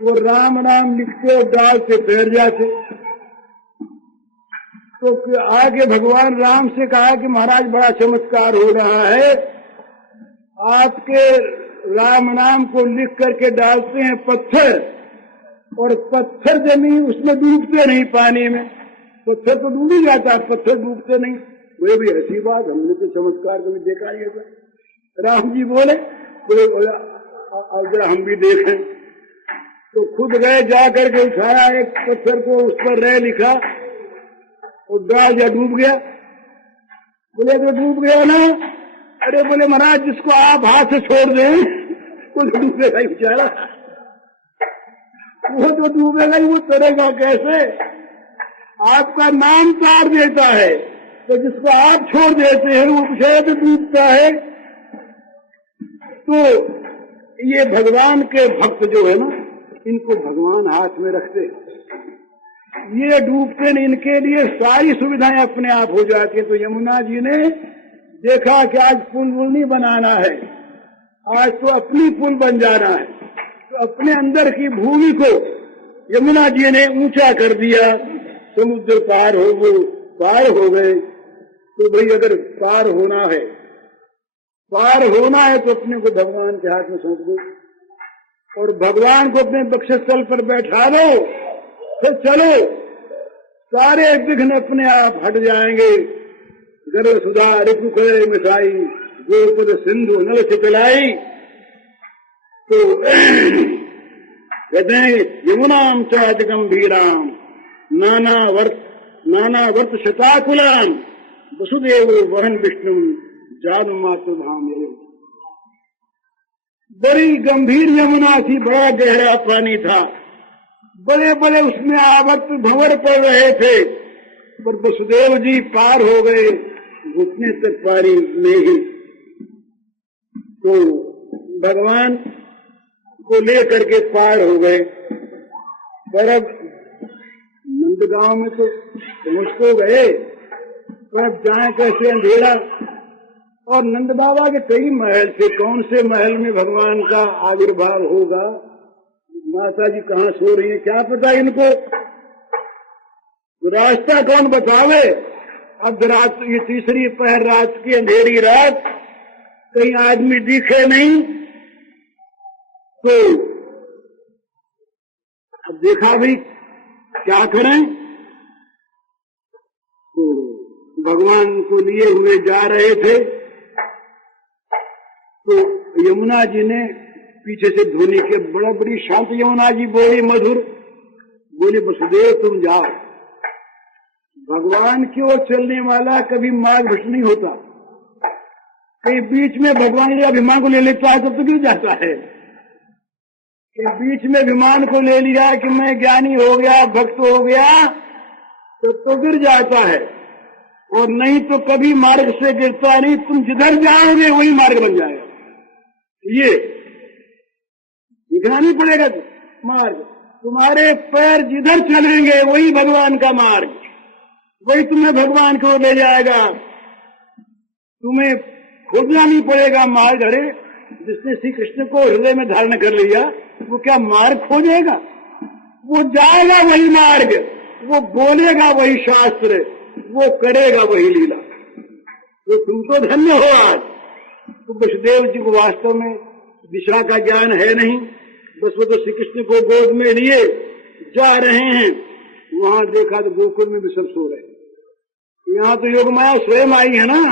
वो राम राम लिखते और डाल से पैर जाते। तो आगे भगवान राम से कहा कि महाराज बड़ा चमत्कार हो रहा है, आपके राम नाम को लिख करके डालते हैं पत्थर, और पत्थर जमीन उसमें डूबते नहीं पानी में। पत्थर तो डूब ही जाता है, पत्थर डूबते नहीं। वो भी ऐसी बात हमने तो चमत्कार कभी देखा ही होगा। राम जी बोले जरा हम भी देखें। तो खुद गए, जा करके उठाया एक पत्थर को, उस पर रह लिखा और डाल जा डूब गया। बोले तो डूब गया ना। अरे बोले महाराज जिसको आप हाथ से छोड़ दें वो तो डूबेगा ही बेचारा, वो तो डूबेगा ही, वो तरेगा कैसे। आपका नाम तार देता है, तो जिसको आप छोड़ देते हैं वो शायद डूबता है। तो ये भगवान के भक्त जो है ना, इनको भगवान हाथ में रखते हैं, ये डूबते नहीं, इनके लिए सारी सुविधाएं अपने आप हो जाती है। तो यमुना जी ने देखा कि आज पुल नहीं बनाना है, आज तो अपनी पुल बन जाना है। तो अपने अंदर की भूमि को यमुना जी ने ऊंचा कर दिया। समुद्र पार हो गए। तो भाई अगर पार होना है तो अपने को भगवान के हाथ में सौंप दो और भगवान को अपने वक्षस्थल पर बैठा दो, फिर चलो, सारे विघ्न अपने आप हट जाएंगे। गर्भ सुधा ऋतु करे मिठाई, गोपद सिंधु नल से चलाई। तो कहते हैं यमुनाम चाच गंभीराम नाना वर्त शताकुलाम वसुदेव वहन विष्णु जादु मातु धाम। बड़ी गंभीर यमुना थी, बड़ा गहरा पानी था, बड़े बड़े उसमें आवर्त भंवर पड़ रहे थे, पर वसुदेव जी पार हो गए, घुटने तक पानी में ही। तो भगवान को लेकर के पार हो गए। पर अब नंदगांव में तो पहुंच तो गए, पर अब जाए कैसे, अंधेरा। और नंद बाबा के कई महल थे, कौन से महल में भगवान का आविर्भाव होगा, माता जी कहाँ सो रही है, क्या पता इनको। रास्ता कौन बतावे। अब रात, ये तीसरी पहर रात की अंधेरी रात, कहीं आदमी दिखे नहीं। तो अब देखा भाई क्या करें। तो भगवान को लिए हुए जा रहे थे, तो यमुना जी ने पीछे से ध्वनि के, बड़ा बड़ी शांत यमुना जी बोली, मधुर बोली, वसुदेव तुम जाओ। भगवान की ओर चलने वाला कभी मार्ग भ्रष्ट नहीं होता। कहीं बीच में भगवान जब अभिमान को ले लेता है तो गिर जाता है। कहीं बीच में अभिमान को ले लिया कि मैं ज्ञानी हो गया, भक्त हो गया, तो गिर जाता है। और नहीं तो कभी मार्ग से गिरता नहीं, तुम जिधर जाओगे वही मार्ग बन जाएगा। ये दिखना नहीं पड़ेगा मार्ग, तुम्हारे पैर जिधर चलेंगे वही भगवान का मार्ग, वही तुम्हें भगवान को ले जाएगा। तुम्हें खोजना नहीं पड़ेगा मार्ग। अरे जिसने श्री कृष्ण को हृदय में धारण कर लिया वो क्या मार्ग खोजेगा, वो जाएगा वही मार्ग, वो बोलेगा वही शास्त्र, वो करेगा वही लीला। तो तुम तो धन्य हो आज। तो वसुदेव जी को वास्तव में दिशा का ज्ञान है नहीं, बस वो तो श्री कृष्ण को गोद में लिए जा रहे हैं। वहां देखा तो गोकुल में भी सब सो रहे। यहाँ तो योग माया स्वयं आई है ना,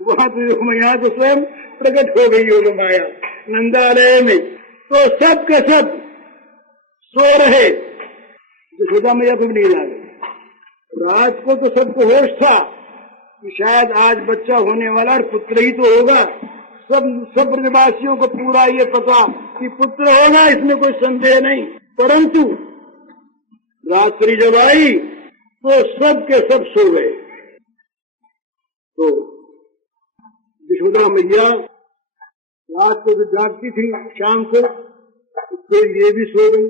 वहां तो योग माया तो स्वयं प्रकट हो गई योग माया नंदालय में। तो सब के सब सो रहे, यशोदा मैया को भी नहीं जा रहे। रात को तो सबको होश था कि शायद आज बच्चा होने वाला और पुत्र ही तो होगा। सब ब्रजवासियों को पूरा ये पता कि पुत्र होगा, इसमें कोई संदेह नहीं। परंतु रात्रि जब आई तो सब के सब सो गए। तो यशोदा मैया रात को जो जागती थी शाम को, तो ये भी सो गई।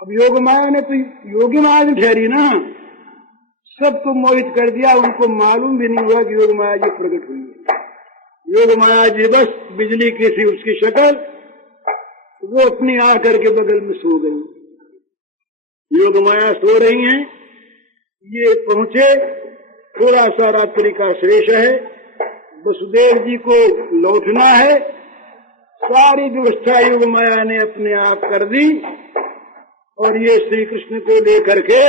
अब योग माया ने तो योगी माया भी ठहरी ना, सबको मोहित कर दिया। उनको मालूम भी नहीं हुआ कि योग माया जी प्रकट हुई है। योग माया जी बस बिजली की थी उसकी शक्ल, वो अपनी आकर के बगल में सो गई। योग माया सो रही हैं, ये पहुंचे, थोड़ा सा रात्रि का शेष है, वसुदेव जी को लौटना है। सारी व्यवस्था योग माया ने अपने आप कर दी और ये श्री कृष्ण को लेकर के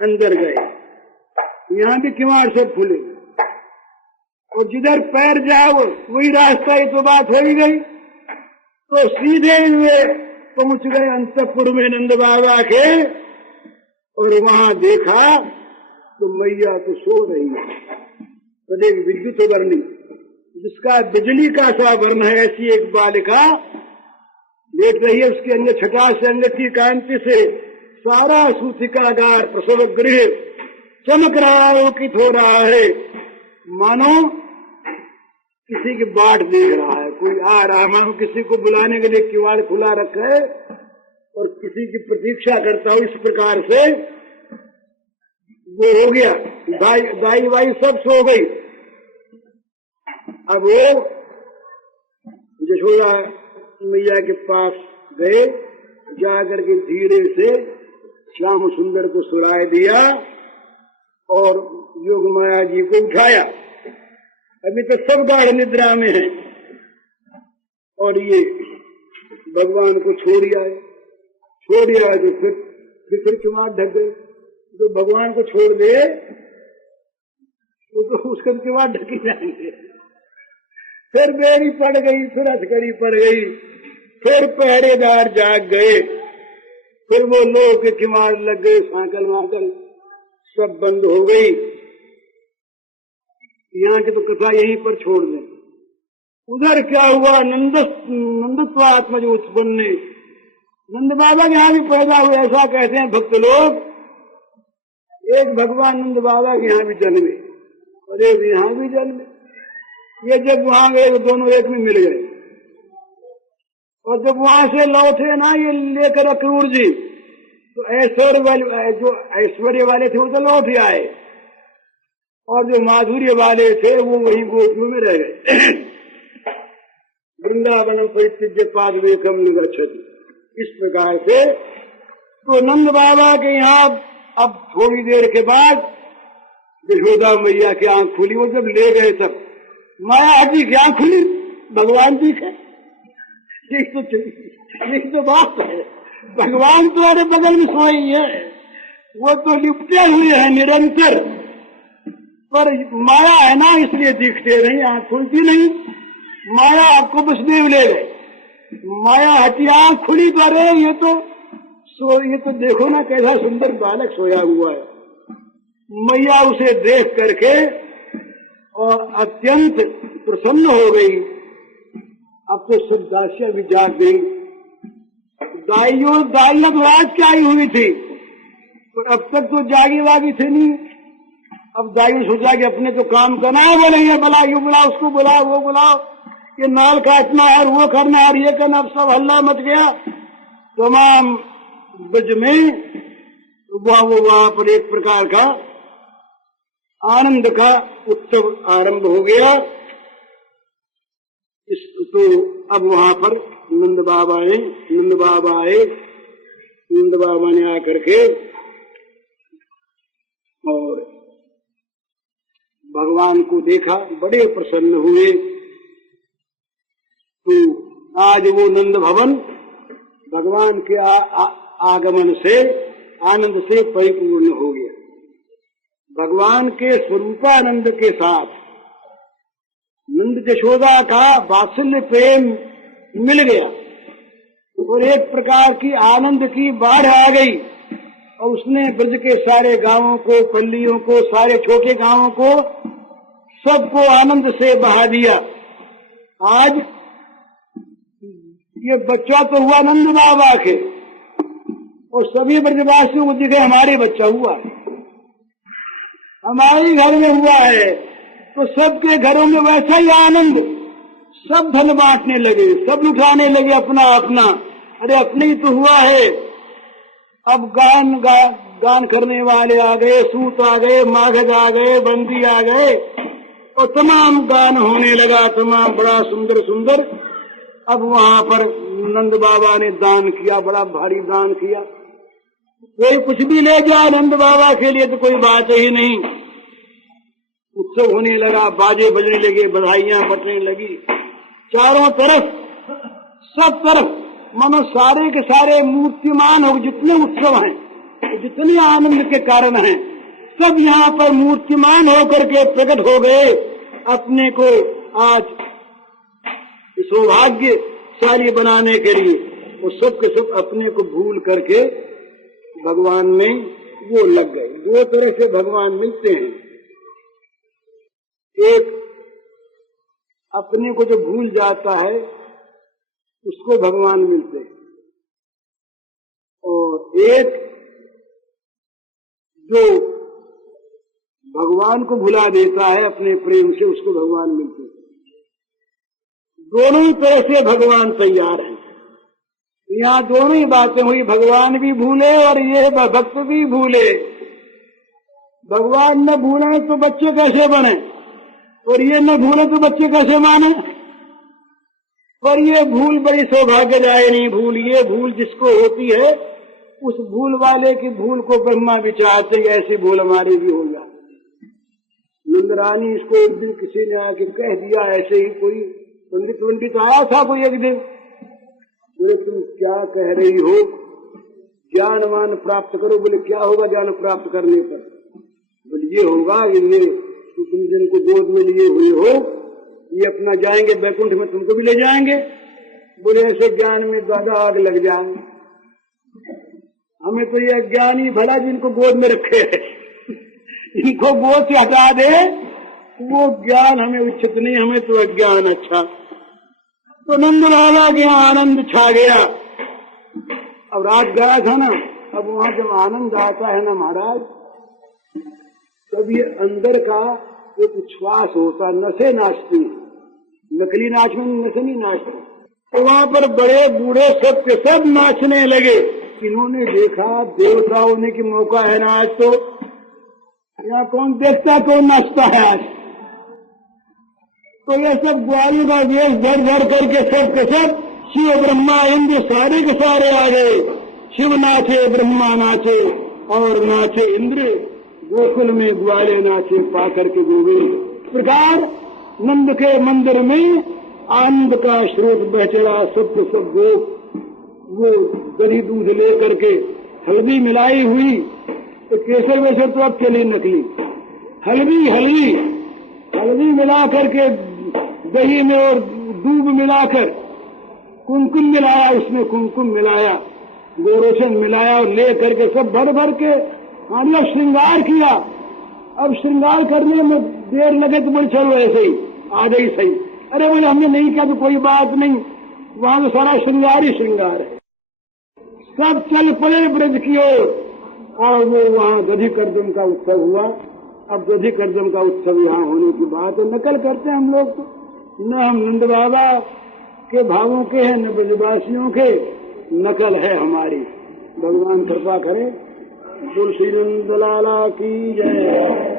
अंदर गए। यहाँ भी किवाड़ सब खुले और जिधर पैर जाओ वही रास्ता, ही तो बात हो ही गई। तो सीधे हुए पहुंच गए अंतपुर में नंद बाबा के, और वहां देखा तो मैया तो सो रही है, एक विद्युत वर्णी, जिसका बिजली का सा वर्ण है, ऐसी एक बालिका लेट रही है। उसके अंग छटा से अंग की कांति से सारा सूतिकागार प्रसव गृह चमक रहा है, अंकित हो रहा है, मानो किसी की बाट देख रहा है। कोई आ रहा है, मानो किसी को बुलाने के लिए किवाड़ खुला रखा है और किसी की प्रतीक्षा करता हो। इस प्रकार से वो हो गया। दाई वाई सब सो गई। अब वो यशोदा मैया के पास गए, जाकर के धीरे से श्याम सुंदर को सुलाए दिया और योग माया जी को उठाया। अभी तो सब गाढ़ निद्रा में है और ये भगवान को छोड़ आए तो फिर किवाड़ ढक गए। जो भगवान को छोड़ दे तो उसका किवाड़ ढक ही जाएंगे। फिर बेरी पड़ गई, फिर हथकड़ी पड़ गई, फिर पहरेदार जाग गए, फिर वो लोग के किवाड़ लग गए, सांकल वाकल सब बंद हो गई। यहाँ की तो कथा यहीं पर छोड़ दें। उधर क्या हुआ, नंदत्वात्मज उत्पन्न, नंद बाबा के यहाँ भी पैदा हुए, ऐसा कहते हैं भक्त लोग। एक भगवान नंद बाबा के यहाँ भी जन्मे और एक यहाँ भी जन्मे। ये जब वहां गए तो दोनों एक में मिल गए, और जब वहां से लौटे ना ये लेकर अक्रूर जी, तो ऐश्वर्य वाले थे वो तो लौट आए, और जो माधुर्य वाले थे वो वही गोपियों में रह गए। वृंदावनम परित्यज्य पादवेकम निगच्छति। इस प्रकार से तो नंद बाबा के यहाँ अब थोड़ी देर के बाद यशोदा मैया की आंख खुली। वो जब ले गए तब माया जी की आंख खुली, भगवान जी के। यही तो बात है, भगवान तुम्हारे बगल में सोई है, वो तो लिपटे हुए हैं निरंतर, पर माया है ना इसलिए दिखते नहीं, आंख खुलती नहीं। माया आपको वसुदेव ले गए, माया हटी, आंख खुली पर है। ये तो देखो ना कैसा सुंदर बालक सोया हुआ है। मैया उसे देख करके और अत्यंत प्रसन्न हो गई। अब तो सब दासियां भी जाग गई। दाइयों तो रात की आई हुई थी, पर अब तक तो जागी वागी थे नहीं। अब दाइयों सोचा कि अपने तो काम करना है, बोलेंगे बुला, यू बुला, उसको बुला, वो बुलाओ, ये नाल काटना है और वो करना है और ये करना। अब सब हल्ला मच गया तमाम ब्रज में। वहां पर एक प्रकार का आनंद का उत्सव आरंभ हो गया। तो अब वहां पर नंद बाबा आए। नंद बाबा ने आकर के और भगवान को देखा, बड़े प्रसन्न हुए। तो आज वो नंद भवन भगवान के आगमन से आनंद से परिपूर्ण हो गया। भगवान के स्वरूपानंद के साथ नंद यशोदा का वात्सल्य प्रेम मिल गया और एक प्रकार की आनंद की बाढ़ आ गई, और उसने ब्रज के सारे गांवों को, पल्लियों को, सारे छोटे गांवों को, सबको आनंद से बहा दिया। आज ये बच्चा तो हुआ नंद बाबा के, और सभी ब्रजवासियों को दिखे हमारे बच्चा हुआ है, हमारे घर में हुआ है। तो सबके घरों में वैसा ही आनंद, सब धन बांटने लगे, सब लुटाने लगे अपना अपना। अरे अपने ही तो हुआ है। अब गान करने वाले आ गए, सूत आ गए, माघद आ गए, बंदी आ गए, और तमाम गान होने लगा, तमाम बड़ा सुंदर सुंदर। अब वहां पर नंद बाबा ने दान किया, बड़ा भारी दान किया। कोई कुछ भी ले जाए नंद बाबा के लिए तो कोई बात ही नहीं। उत्सव होने लगा, बाजे बजने लगे, बधाइयां बटने लगी चारों तरफ, सब तरफ। मानो सारे के सारे मूर्तिमान हो, जितने उत्सव हैं, जितने आनंद के कारण हैं, सब यहाँ पर मूर्तिमान होकर के प्रकट हो गए अपने को आज सौभाग्यशाली बनाने के लिए। वो सब के सब अपने को भूल करके भगवान में वो लग गए। दो तरह से भगवान मिलते हैं, एक अपने को जो भूल जाता है उसको भगवान मिलते हैं, और एक जो भगवान को भुला देता है अपने प्रेम से, उसको भगवान मिलते हैं। दोनों ही तरह से भगवान तैयार हैं। यहाँ दोनों ही बातें हुई, भगवान भी भूले और ये भक्त भी भूले। भगवान न भूले तो बच्चे कैसे बने, और ये न भूले तो बच्चे कैसे माने। और ये भूल बड़ी सौभाग्यदायिनी भूल, ये भूल जिसको होती है उस भूल वाले की भूल को ब्रह्मा विचारते, ऐसी भूल हमारी भी हो जाती। नंदरानी इसको एक दिन किसी ने आके कह दिया, ऐसे ही कोई पंडित आया था कोई एक दिन, बोले तुम क्या कह रही हो, ज्ञानवान प्राप्त करो। बोले क्या होगा ज्ञान प्राप्त करने पर? बोले ये होगा, इनने तुम जिनको गोद में लिए हुए हो ये अपना जाएंगे बैकुंठ में, तुमको भी ले जाएंगे। बोले ऐसे ज्ञान में ज्यादा आग लग जाएंगे, हमें तो ये अज्ञान ही भला जिनको गोद में रखे है, इनको गोद से हटा दे, वो ज्ञान हमें उचित नहीं, हमें तो अज्ञान अच्छा। तो नंद बाबा के यहाँ आनंद छा गया। अब रात गया था ना, अब वहां जब आनंद आता है ना महाराज, तब ये अंदर का एक उच्छ्वास होता, नसें नाचती, नकली नाच में नसें नहीं नाचती। तो वहाँ पर बड़े बूढ़े सब के सब नाचने लगे। इन्होंने देखा देवता होने की मौका है ना आज, तो यहाँ कौन देखता कौन नाचता है आज। तो ये सब ग्वालियों का वेश भर भर करके सब के सब शिव ब्रह्मा इंद्र सारे के सारे आ गए। शिव नाचे, ब्रह्मा नाचे और नाचे इंद्र, गोकुल में ग्वाले नाचे पाकर के गोविंद। इस प्रकार नंद के मंदिर में आनंद का स्रोत बह चला। सब के सब गोप वो दही दूध ले करके हल्दी मिलाई हुई, तो केसर वेसर तो अब चली नकली, हल्दी मिला करके दही में और दूध मिलाकर कुमकुम मिलाया, उसमें कुमकुम मिलाया, गोरोचन मिलाया और ले करके सब भर भर के हम लोग श्रृंगार किया। अब श्रृंगार करने में देर लगे तो बोले चलो ऐसे ही आ गई सही। अरे बोले हमने नहीं किया तो कोई बात नहीं, वहां तो सारा श्रृंगार ही श्रृंगार है। सब चल पड़े ब्रज की ओर और वो वहाँ दधी कर्दम का उत्सव हुआ। अब दधी कर्दम का उत्सव यहाँ होने की बात तो नकल करते हैं हम लोग, तो न हम नंद बाबा के भावों के हैं न ब्रजवासियों के, नकल है हमारी। भगवान कृपा करे। तुलसी नंद लाला की जय।